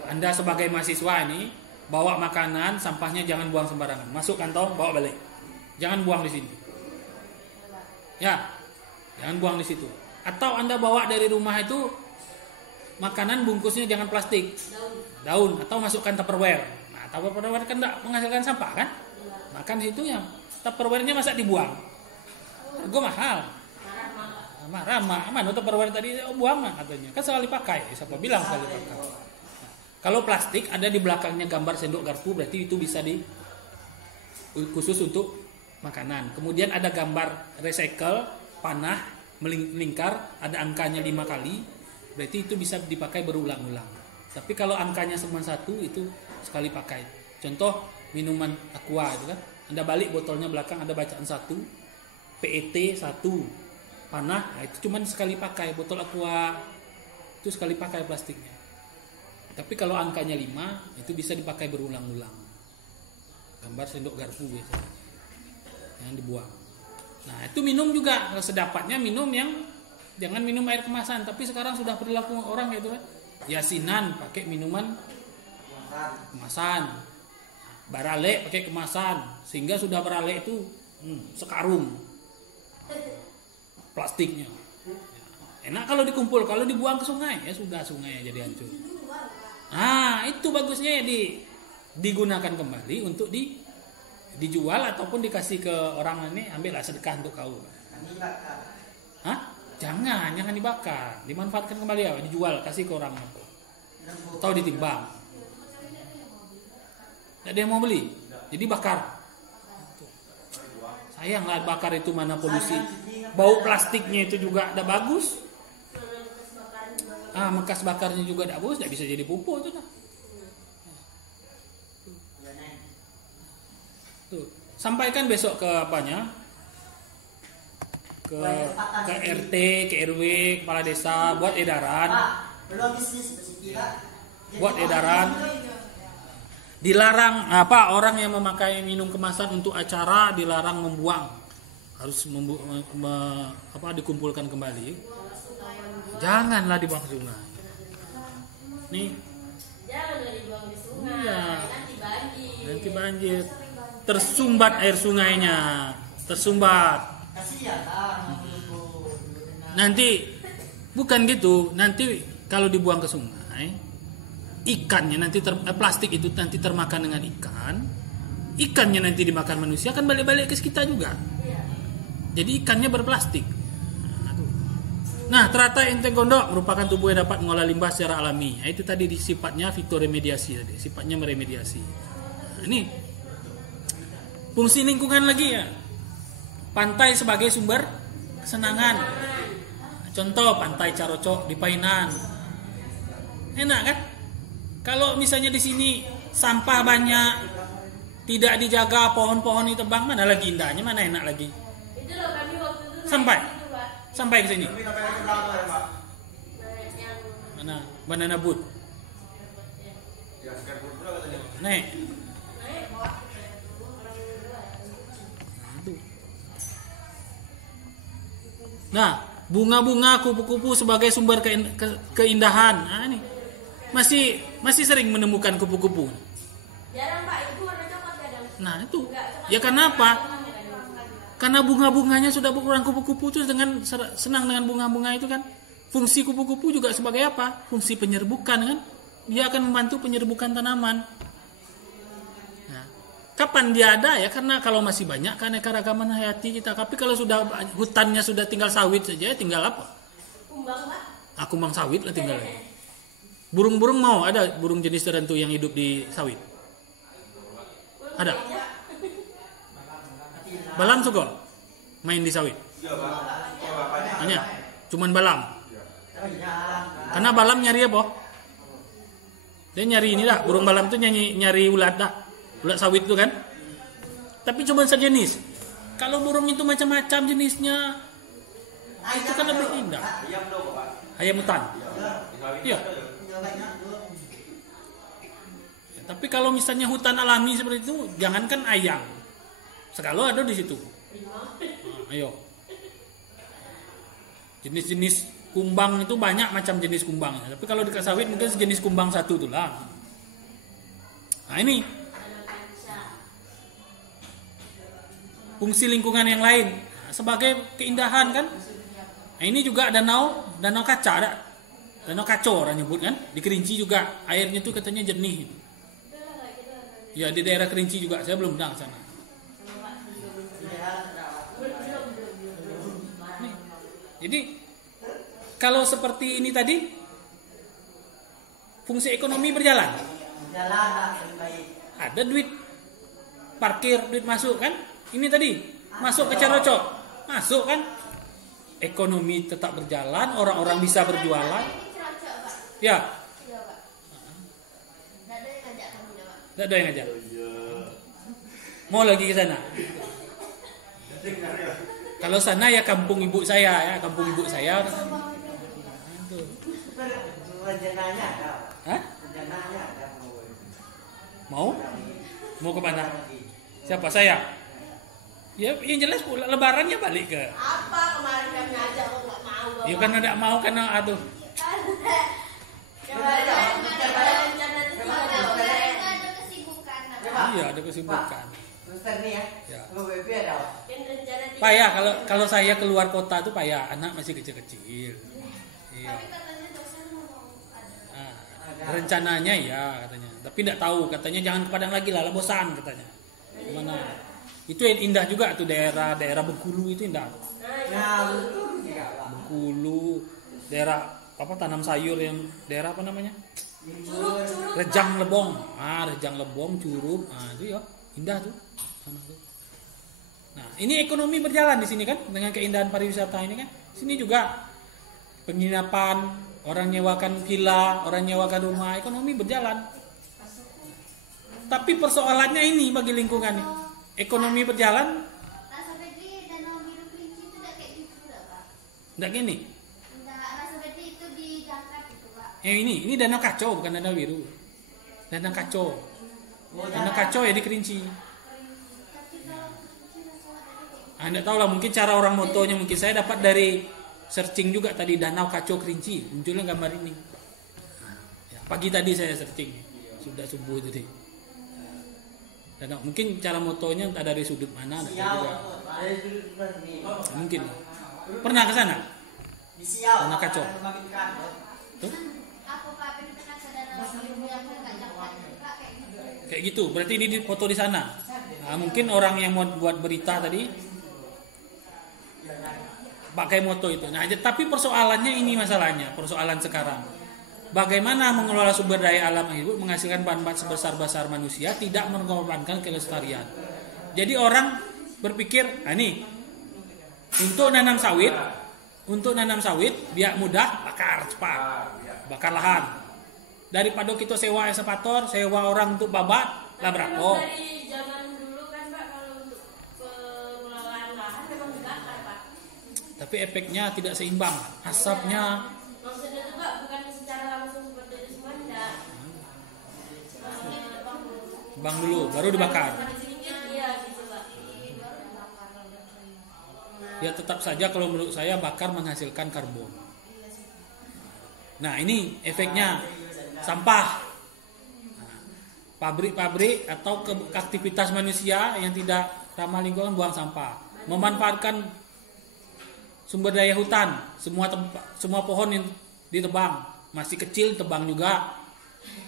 Anda sebagai mahasiswa ini bawa makanan, sampahnya jangan buang sembarangan. Masuk kantong, bawa balik. Jangan buang di sini. Ya. Jangan buang di situ. Atau Anda bawa dari rumah itu makanan bungkusnya jangan plastik. Daun atau masukkan Tupperware. Nah, Tupperware kan enggak menghasilkan sampah kan? Makan situ ya. Tupperware-nya masa dibuang? Harga mahal. Marah, mana Tupperware tadi buang mah katanya. Kan sekali pakai. Siapa bilang sekali pakai? Nah, kalau plastik ada di belakangnya gambar sendok garpu berarti itu bisa khusus untuk makanan. Kemudian ada gambar recycle, panah, melingkar, ada angkanya 5 kali. Berarti itu bisa dipakai berulang-ulang. Tapi kalau angkanya cuma 1 itu sekali pakai. Contoh minuman aqua itu kan. Anda balik botolnya belakang ada bacaan 1, PET 1, panah, nah itu cuma sekali pakai. Botol aqua itu sekali pakai plastiknya. Tapi kalau angkanya 5 itu bisa dipakai berulang-ulang. Gambar sendok garpu biasanya yang dibuang. Nah itu minum juga sedapatnya minum yang jangan minum air kemasan. Tapi sekarang sudah perilaku orang gitu kan. Yasinan pakai minuman kemasan. Barale pakai kemasan sehingga sudah barale itu sekarung plastiknya. Enak kalau dikumpul, kalau dibuang ke sungai ya sudah sungainya jadi hancur. Nah itu bagusnya ya digunakan kembali untuk dijual ataupun dikasih ke orang ini, ambillah sedekah untuk kau. Hah? Jangan dibakar, dimanfaatkan kembali ya, dijual kasih ke orang atau ditimbang. Tidak ada yang mau beli, jadi bakar. Sayanglah bakar itu mana polusi. Bau plastiknya itu juga tidak bagus. Bekas bakarnya juga tidak bagus, tidak bisa jadi pupuk itu nah. Tuh, sampaikan besok ke apanya? Ke RT, ke RW, kepala desa buat edaran. Buat edaran. Dilarang orang yang memakai minum kemasan untuk acara dilarang membuang, harus dikumpulkan kembali. Janganlah dibuang ke sungai. Nih. Janganlah dibuang di sungai. Iya. Nanti banjir. Tersumbat air sungainya, tersumbat. Nanti bukan gitu. Nanti kalau dibuang ke sungai, ikannya nanti plastik itu nanti termakan dengan ikannya nanti dimakan manusia kan balik-balik ke kita juga. Jadi ikannya berplastik. Nah, teratai enteng gondok merupakan tubuh yang dapat mengolah limbah secara alami. Nah, itu tadi sifatnya fitoremediasi tadi, sifatnya meremediasi. Nah, ini fungsi lingkungan lagi ya. Pantai sebagai sumber kesenangan. Contoh pantai Carocok di Painan. Enak kan? Kalau misalnya di sini sampah banyak, tidak dijaga, pohon-pohon ditebang, mana lagi indahnya, mana enak lagi. Itu loh kami waktu itu sampai ke sini. Mana banana boat. Naik. Nah, bunga-bunga, kupu-kupu sebagai sumber keindahan. Nah, ini masih sering menemukan kupu-kupu. Jarang Pak, itu warna coklat kadang. Nah itu, ya kenapa? Karena bunga-bunganya sudah berkurang, kupu-kupu itu dengan senang dengan bunga-bunga itu kan. Fungsi kupu-kupu juga sebagai apa? Fungsi penyerbukan kan. Dia akan membantu penyerbukan tanaman. Nah, kapan dia ada ya? Karena kalau masih banyak keanekaragaman hayati kita. Tapi kalau sudah hutannya sudah tinggal sawit saja, tinggal apa? Kumbang, Pak. Kumbang sawit lah tinggal. Burung-burung mau ada burung jenis tertentu yang hidup di sawit? Ada. Balam suka main di sawit. Hanya cuman balam. Karena balam nyari apa? Dia nyari ini dah. Burung balam tuh nyari ulat dah. Ulat sawit tuh kan. Tapi cuma sejenis. Kalau burung itu macam-macam jenisnya, itu kan lebih indah. Ayam hutan. Iya. Tapi kalau misalnya hutan alami seperti itu, jangankan ayam. Segala ada di situ. Nah, ayo. Jenis-jenis kumbang itu banyak macam jenis kumbang. Tapi kalau di sawit mungkin sejenis kumbang satu itulah. Nah ini fungsi lingkungan yang lain sebagai keindahan kan. Nah, ini juga danau kaca ada. Danau Kaco orang nyebut kan. Di Kerinci juga airnya tuh katanya jernih. Ya di daerah Kerinci juga saya belum pernah ke sana. Jadi kalau seperti ini tadi fungsi ekonomi berjalan. Ada duit parkir, duit masuk kan? Ini tadi masuk ke Carocok, masuk kan? Ekonomi tetap berjalan, orang-orang bisa berjualan. Ya. Tidak ada yang ngajak. Mau lagi ke sana? Kalau sana ya kampung ibu saya ya, kampung ibu saya. Rencananya ada. Hah? Rencananya ada. Mau? Mau ke mana? Siapa saya? Ya, yang jelas pula lebarannya balik ke. Apa kemarin kami ajak kok nggak mau? Bapak? Ya kan tidak mau karena aduh. Iya, ada kesibukan. Terus nih ya. Ya. Mau BB ada. Payah kalau saya keluar kota tuh payah, anak masih kecil-kecil. Iya. Nah, rencananya ya katanya, tapi tidak tahu katanya jangan ke Padang lagi lah, bosan katanya. Gimana? Itu yang indah juga tuh daerah Bengkulu itu indah. Nah, betul juga, Pak. Bengkulu, daerah apa tanam sayur yang daerah apa namanya? Curug. Rejang Lebong. Rejang Lebong, Curug. Itu ya indah tuh. Sana tuh. Nah, ini ekonomi berjalan di sini kan dengan keindahan pariwisata ini kan. Sini juga penginapan, orang nyewakan villa, orang nyewakan rumah, ekonomi berjalan. Tapi persoalannya ini bagi lingkungan nih. Ekonomi berjalan enggak gini. Ini Danau Kaco bukan Danau Biru. Danau Kaco. Danau Kaco ya di Kerinci. Anda tahu lah mungkin cara orang motonya mungkin saya dapat dari searching juga tadi Danau Kaco Kerinci, munculnya gambar ini. Ya, pagi tadi saya searching, sudah subuh tadi. Danau, mungkin cara motonya entah dari sudut mana juga. Mungkin. Pernah ke sana? Danau Kaco. Tuh? Kayak gitu, berarti ini foto di sana. Nah, mungkin orang yang mau buat berita tadi pakai moto itu. Nah, tapi persoalannya ini masalahnya, persoalan sekarang. Bagaimana mengelola sumber daya alam itu menghasilkan bahan sebesar-besar manusia tidak mengorbankan kelestarian. Jadi orang berpikir, nih untuk nanam sawit biar mudah bakar cepat, bakar lahan. Daripada kita sewa eskavator, sewa orang untuk babat, lah berapa? Dari zaman dulu kan Pak kalau untuk pengelolaan lahan memang dibakar Pak. Tapi efeknya tidak seimbang, asapnya. Maksudnya itu Pak bukan secara langsung seperti itu semua tidak. Bang dulu, baru dibakar. Iya gitu Pak. Ya tetap saja kalau menurut saya bakar menghasilkan karbon. Nah ini efeknya sampah. Pabrik-pabrik atau aktivitas manusia yang tidak ramah lingkungan buang sampah. memanfaatkan sumber daya hutan, semua pohon yang ditebang, masih kecil tebang juga,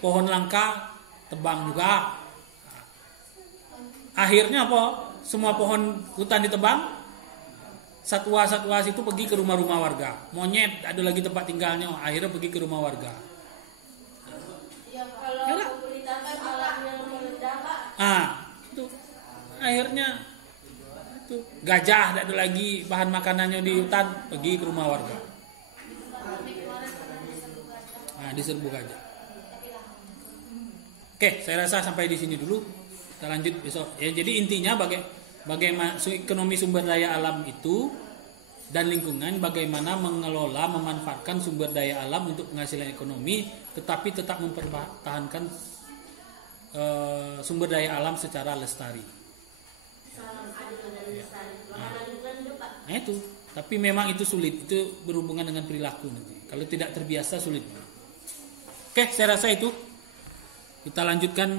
pohon langka tebang juga. Akhirnya apa? Semua pohon hutan ditebang, satwa-satwa itu pergi ke rumah-rumah warga, monyet ada lagi tempat tinggalnya, akhirnya pergi ke rumah warga. Ya kalau Ya lah. komunitas alam yang meledak Pak. Itu akhirnya itu gajah tidak ada lagi bahan makanannya di hutan, pergi ke rumah warga. Diserbu gajah. Oke, saya rasa sampai di sini dulu. Kita lanjut besok. Ya, jadi intinya bagaimana ekonomi sumber daya alam itu dan lingkungan, bagaimana mengelola, memanfaatkan sumber daya alam untuk penghasilan ekonomi, tetapi tetap mempertahankan sumber daya alam secara lestari. Salam adil dan lestari. Bagaimana lingkungan hidup Pak? Nah itu, tapi memang itu sulit, itu berhubungan dengan perilaku nanti. Kalau tidak terbiasa sulit. Oke, saya rasa itu. Kita lanjutkan